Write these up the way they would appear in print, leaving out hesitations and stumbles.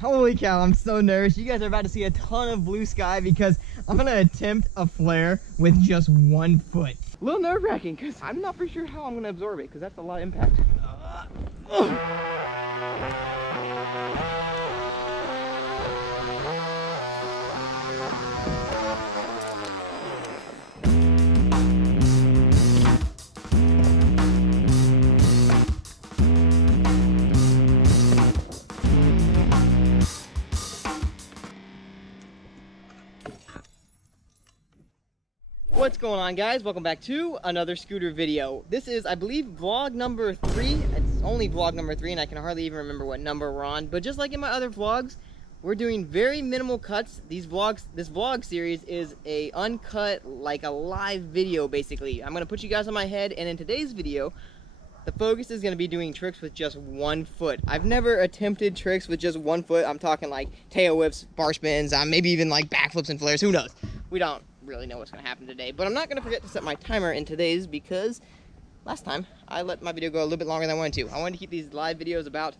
Holy cow, I'm so nervous. You guys are about to see a ton of blue sky because I'm gonna attempt a flare with just 1 foot. A little nerve-wracking because I'm not for sure how I'm gonna absorb it because that's a lot of impact. What's going on, guys? Welcome back to another scooter video. This is, I believe, vlog number 3. It's only vlog number 3 and I can hardly even remember what number we're on, but just like in my other vlogs, we're doing very minimal cuts. This vlog series is a uncut, like a live video basically. I'm gonna put you guys on my head, and in today's video the focus is gonna be doing tricks with just 1 foot. I've never attempted tricks with just 1 foot. I'm talking like tail whips, bar spins, maybe even like backflips and flares, who knows? We don't really know what's gonna happen today, but I'm not gonna forget to set my timer in today's because last time I let my video go a little bit longer than I wanted to. I wanted to keep these live videos about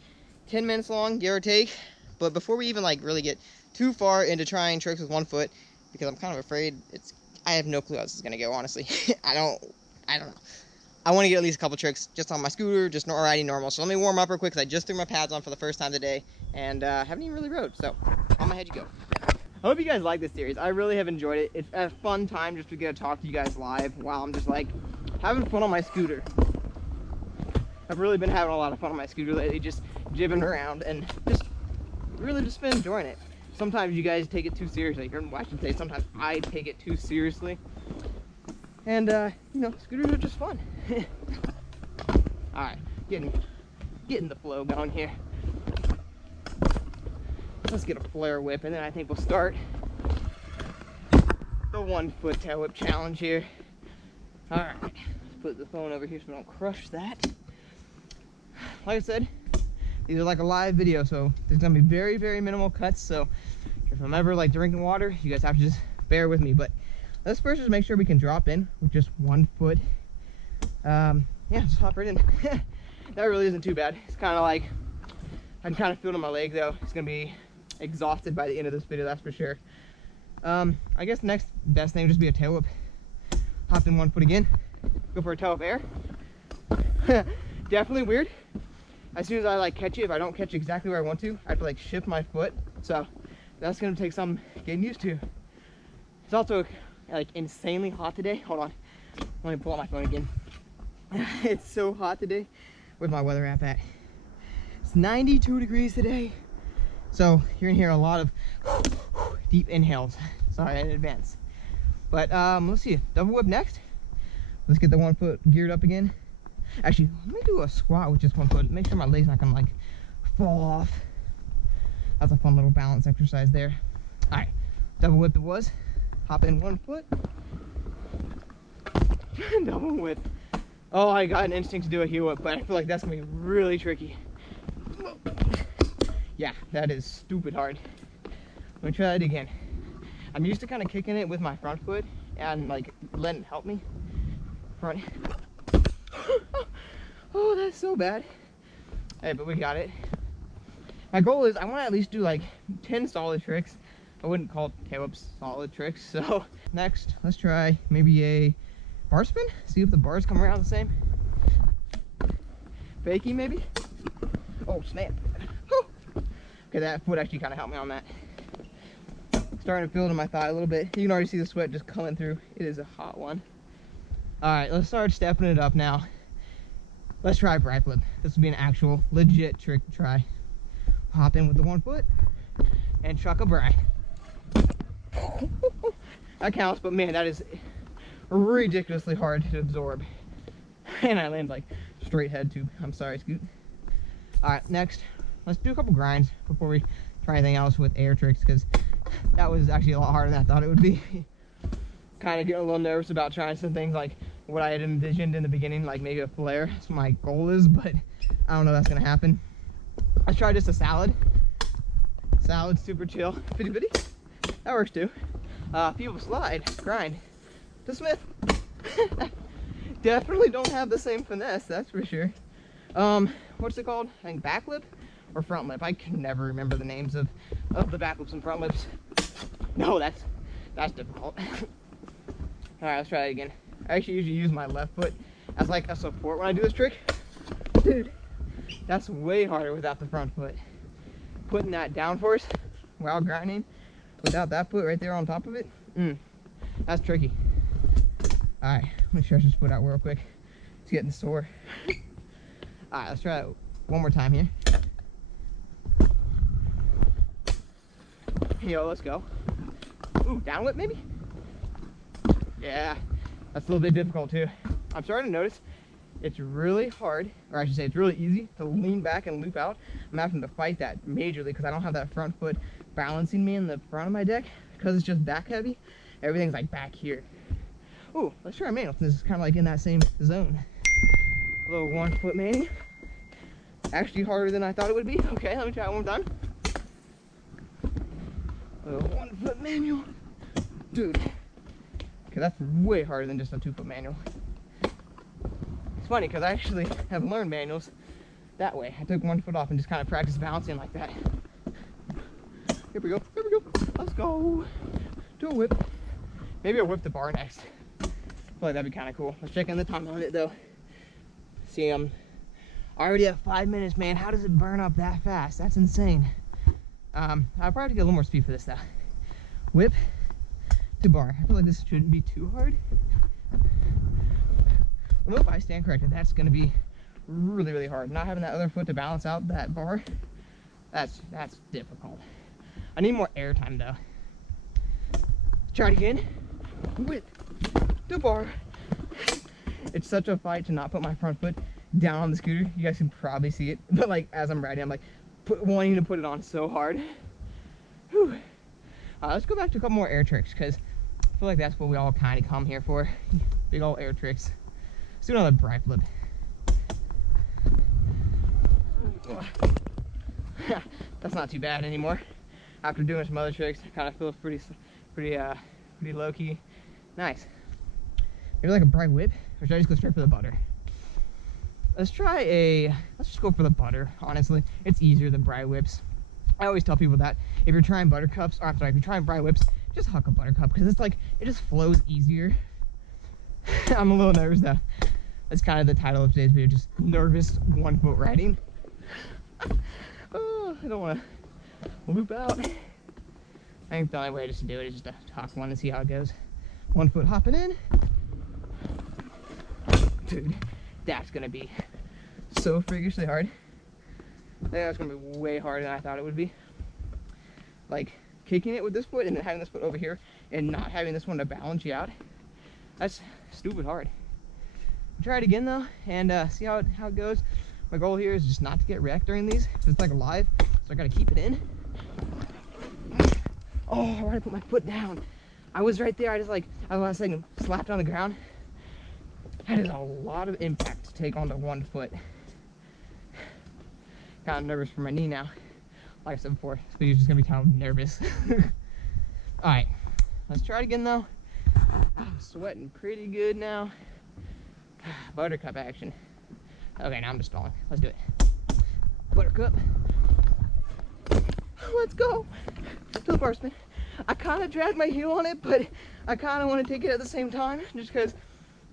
10 minutes long, give or take. But before we even like really get too far into trying tricks with 1 foot, because I'm kind of afraid I have no clue how this is gonna go, honestly. I don't know. I want to get at least a couple tricks just on my scooter, just riding normal. So let me warm up real quick because I just threw my pads on for the first time today and haven't even really rode. So on my head you go. I hope you guys like this series. I really have enjoyed it. It's a fun time just to get to talk to you guys live while I'm just like having fun on my scooter. I've really been having a lot of fun on my scooter lately, just jibbing around and just really just been enjoying it. Sometimes you guys take it too seriously. Or I should say sometimes I take it too seriously. And you know, scooters are just fun. Alright, getting the flow going here. Let's get a flare whip, and then I think we'll start the 1 foot tail whip challenge here. Alright, let's put the phone over here so we don't crush that. Like I said, these are like a live video, so there's gonna be very, very minimal cuts. So if I'm ever like drinking water, you guys have to just bear with me. But let's first just make sure we can drop in with just 1 foot. Yeah, just hop right in. That really isn't too bad. It's kind of like, I'm kind of feeling my leg though. It's gonna be exhausted by the end of this video, that's for sure. I guess the next best thing would just be a tail whip. Hop in 1 foot again, go for a tail whip air. Definitely weird. As soon as I like catch it, if I don't catch exactly where I want to, I have to like shift my foot. So that's gonna take some getting used to. It's also like insanely hot today. Hold on, let me pull out my phone again. It's so hot today. Where's my weather app at? It's 92 degrees today. So you're gonna hear a lot of deep inhales. Sorry in advance. But let's see, double whip next. Let's get the 1 foot geared up again. Actually, let me do a squat with just 1 foot. Make sure my leg's not gonna like fall off. That's a fun little balance exercise there. All right, double whip it was. Hop in 1 foot. Double whip. Oh, I got an instinct to do a heel whip, but I feel like that's gonna be really tricky. Yeah, that is stupid hard. Let me try that again. I'm used to kind of kicking it with my front foot and like letting it help me. Front. Oh, that's so bad. Hey, but we got it. My goal is I want to at least do like 10 solid tricks. I wouldn't call tail whips solid tricks. So next, let's try maybe a bar spin. See if the bars come around the same. Fakie maybe. Oh snap. Okay, that foot actually kind of helped me on that. Starting to feel it in my thigh a little bit. You can already see the sweat just coming through. It is a hot one. All right, let's start stepping it up now. Let's try bri flip. This will be an actual legit trick to try. Hop in with the 1 foot and chuck a bri. That counts, but man, that is ridiculously hard to absorb. And I land like straight head tube. I'm sorry, Scoot. All right, next, let's do a couple grinds before we try anything else with air tricks, because that was actually a lot harder than I thought it would be. Kind of getting a little nervous about trying some things like what I had envisioned in the beginning, like maybe a flare. That's what my goal is, but I don't know if that's gonna happen. Let's try just a salad. Salad's super chill. Fitty bitty. That works too. People slide, grind. To Smith. Definitely don't have the same finesse, that's for sure. What's it called? I think backflip or front lip. I can never remember the names of the back lips and front lips. No, that's difficult. All right, let's try it again. I actually usually use my left foot as like a support when I do this trick. Dude, that's way harder without the front foot. Putting that down force while grinding without that foot right there on top of it, that's tricky. All right, let me stretch this foot out real quick. It's getting sore. All right, let's try it one more time here. Yo, let's go. Ooh, down whip maybe? Yeah, that's a little bit difficult too. I'm starting to notice it's really hard, or I should say it's really easy to lean back and loop out. I'm having to fight that majorly because I don't have that front foot balancing me in the front of my deck because it's just back heavy. Everything's like back here. Ooh, let's try a manual. This is kind of like in that same zone. A little 1 foot manual. Actually harder than I thought it would be. Okay, let me try it one more time. A little 1 foot manual. Dude. Okay, that's way harder than just a 2 foot manual. It's funny because I actually have learned manuals that way. I took 1 foot off and just kind of practiced balancing like that. Here we go. Here we go. Let's go. Do a whip. Maybe I'll whip the bar next. I feel like that'd be kind of cool. Let's check in the time on it though. See, I already have 5 minutes, man. How does it burn up that fast? That's insane. I'll probably have to get a little more speed for this though. Whip to bar. I feel like this shouldn't be too hard. Well, if I stand corrected, that's going to be really, really hard. Not having that other foot to balance out that bar, that's difficult. I need more air time though. Try it again. Whip the bar. It's such a fight to not put my front foot down on the scooter. You guys can probably see it, but like as I'm riding, I'm like wanting to put it on so hard. Whew. Let's go back to a couple more air tricks because I feel like that's what we all kind of come here for. Big old air tricks. Let's do another bri flip. That's not too bad anymore. After doing some other tricks, I kind of feel pretty low key. Nice. Maybe like a bri whip, or should I just go straight for the butter? Let's just go for the butter, honestly. It's easier than bri whips. I always tell people that if you're trying buttercups, or I'm sorry, if you're trying bri whips, just huck a buttercup because it's like, it just flows easier. I'm a little nervous though. That's kind of the title of today's video, just nervous 1 foot riding. Oh, I don't want to loop out. I think the only way just to do it is just to talk one and see how it goes. 1 foot hopping in. Dude, that's gonna be so freakishly hard. I think that's gonna be way harder than I thought it would be. Like kicking it with this foot and then having this foot over here and not having this one to balance you out. That's stupid hard. Try it again though and see how it goes. My goal here is just not to get wrecked during these. It's like live, so I gotta keep it in. Oh, I want to put my foot down. I was right there. I just like, I last second slapped on the ground. That is a lot of impact to take onto 1 foot. Kind of nervous for my knee now. Like I said before, this video's just gonna be kind of nervous. All right, let's try it again though. I'm sweating pretty good now. Buttercup action. Okay, now I'm just stalling. Let's do it. Buttercup. Let's go. To the bar spin. I kind of dragged my heel on it, but I kind of want to take it at the same time just because,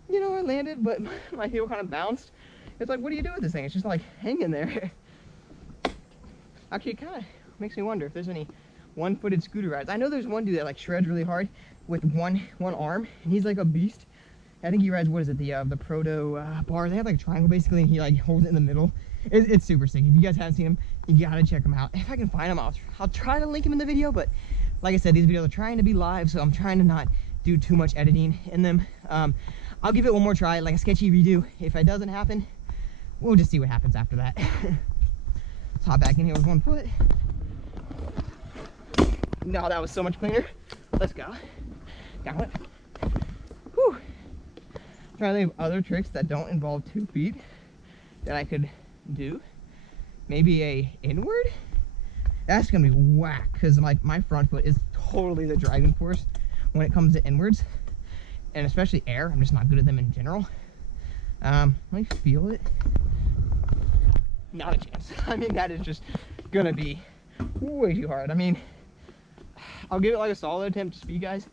you know, I landed, but my heel kind of bounced. It's like, what do you do with this thing? It's just like hanging there. Actually, it kind of makes me wonder if there's any 1-footed scooter rides. I know there's one dude that like shreds really hard with one arm, and he's like a beast. I think he rides, what is it, the proto bar. They have like a triangle basically, and he like holds it in the middle. It's super sick. If you guys haven't seen him, you gotta check him out. If I can find him, I'll try to link him in the video, but like I said, these videos are trying to be live, so I'm trying to not do too much editing in them. I'll give it one more try, like a sketchy redo. If it doesn't happen, we'll just see what happens after that. Let's hop back in here with 1 foot. No, that was so much cleaner. Let's go. Down it. Whew. Trying to think of other tricks that don't involve 2 feet that I could do. Maybe a inward? That's gonna be whack because my front foot is totally the driving force when it comes to inwards, and especially air. I'm just not good at them in general. Let me feel it. Not a chance. I mean, that is just gonna be way too hard. I mean, I'll give it like a solid attempt to speed, guys,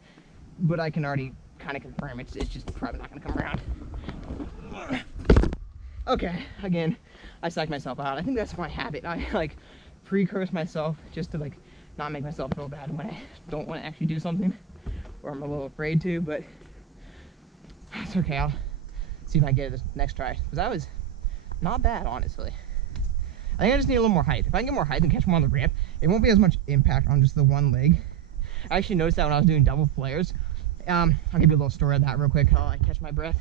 but I can already kind of confirm it's just probably not gonna come around. Okay, again, I psyched myself out. I think that's my habit. I like pre-curse myself just to like not make myself feel bad when I don't want to actually do something, or I'm a little afraid to, but it's okay. I'll see if I can get it this next try, because that was not bad, honestly. I think I just need a little more height. If I can get more height and catch them on the ramp, it won't be as much impact on just the one leg. I actually noticed that when I was doing double flares. I'll give you a little story of that real quick while I catch my breath.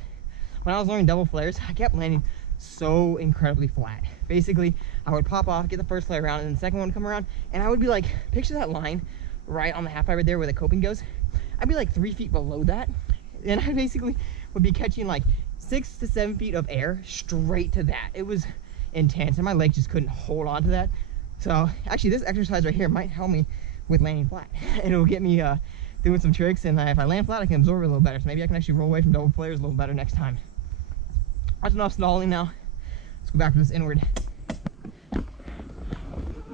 When I was learning double flares, I kept landing so incredibly flat. Basically, I would pop off, get the first flare around, and then the second one would come around, and I would be like, picture that line right on the half pipe right there where the coping goes. I'd be like 3 feet below that, and I basically would be catching like 6 to 7 feet of air straight to that. It was intense, and my legs just couldn't hold on to that. So actually, this exercise right here might help me with landing flat, and it'll get me doing some tricks, and if I land flat, I can absorb it a little better. So maybe I can actually roll away from double flares a little better next time. That's enough stalling now. Let's go back to this inward.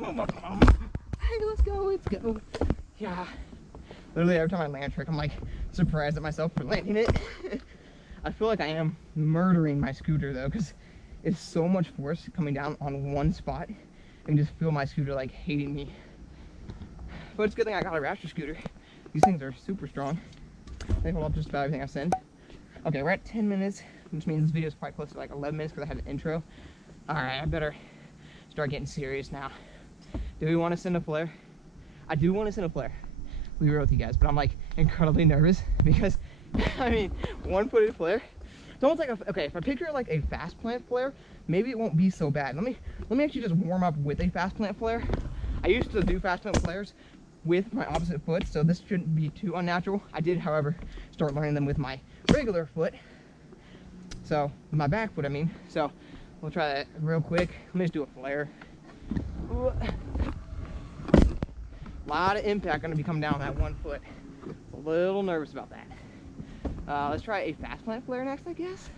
Hey, let's go. Yeah. Literally every time I land a trick, I'm like surprised at myself for landing it. I feel like I am murdering my scooter though, because it's so much force coming down on one spot. I can just feel my scooter like hating me. But it's a good thing I got a Raptor scooter. These things are super strong. They hold up just about everything I send. Okay, we're at 10 minutes, which means this video is probably close to like 11 minutes because I had an intro. All right, I better start getting serious now. Do we want to send a flare? I do want to send a flare. We were with you guys, but I'm like incredibly nervous because, I mean, one-footed flare. It's almost like okay, if I picture like a fast plant flare, maybe it won't be so bad. Let me actually just warm up with a fast plant flare. I used to do fast plant flares with my opposite foot, so this shouldn't be too unnatural. I did, however, start learning them with my regular foot, so my back foot, I mean. So we'll try that real quick. Let me just do a flare. A lot of impact going to be coming down on that one foot. A little nervous about that. Let's try a fast plant flare next, I guess.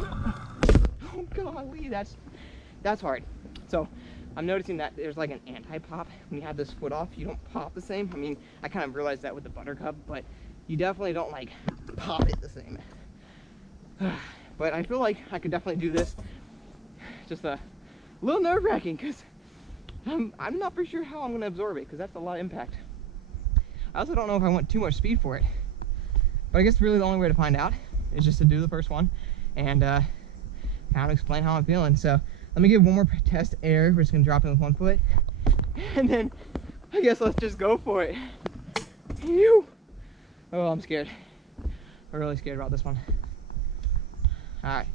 Oh golly, that's hard. So I'm noticing that there's like an anti-pop when you have this foot off. You don't pop the same. I mean, I kind of realized that with the Buttercup, but you definitely don't like pop it the same. But I feel like I could definitely do this. Just a little nerve-wracking because I'm not for sure how I'm going to absorb it, because that's a lot of impact. I also don't know if I want too much speed for it, but I guess really the only way to find out is just to do the first one and kind of explain how I'm feeling. So let me give one more test air. We're just going to drop in with one foot, and then I guess let's just go for it. Phew. Oh, I'm scared. I'm really scared about this one. All right,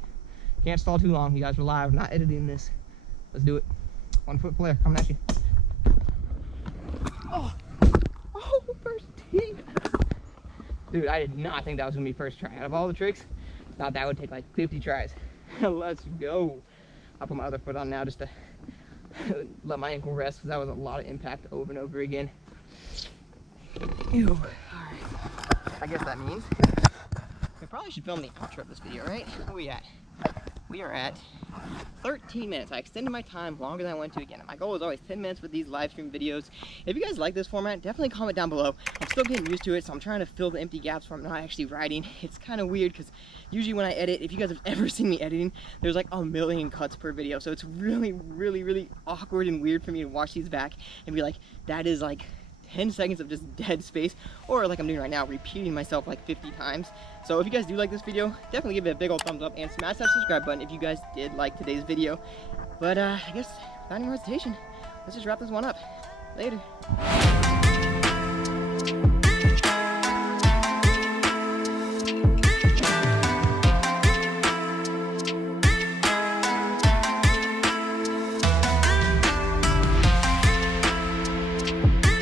can't stall too long. You guys are live. I'm not editing this. Let's do it. 1 foot flare coming at you. Oh, first tee. Dude, I did not think that was gonna be first try. Out of all the tricks, thought that would take like 50 tries. Let's go. I'll put my other foot on now just to let my ankle rest, because that was a lot of impact over and over again. Ew. All right. I guess that means we probably should film the outro of this video, right? Where are we at? We are at 13 minutes. I extended my time longer than I went to again. My goal is always 10 minutes with these live stream videos. If you guys like this format, definitely comment down below. I'm still getting used to it, so I'm trying to fill the empty gaps where I'm not actually writing. It's kind of weird because usually when I edit, if you guys have ever seen me editing, there's like a million cuts per video. So it's really awkward and weird for me to watch these back and be like, that is like 10 seconds of just dead space, or like I'm doing right now, repeating myself like 50 times. So if you guys do like this video, definitely give it a big old thumbs up and smash that subscribe button if you guys did like today's video. But I guess without any more hesitation, let's just wrap this one up. Later.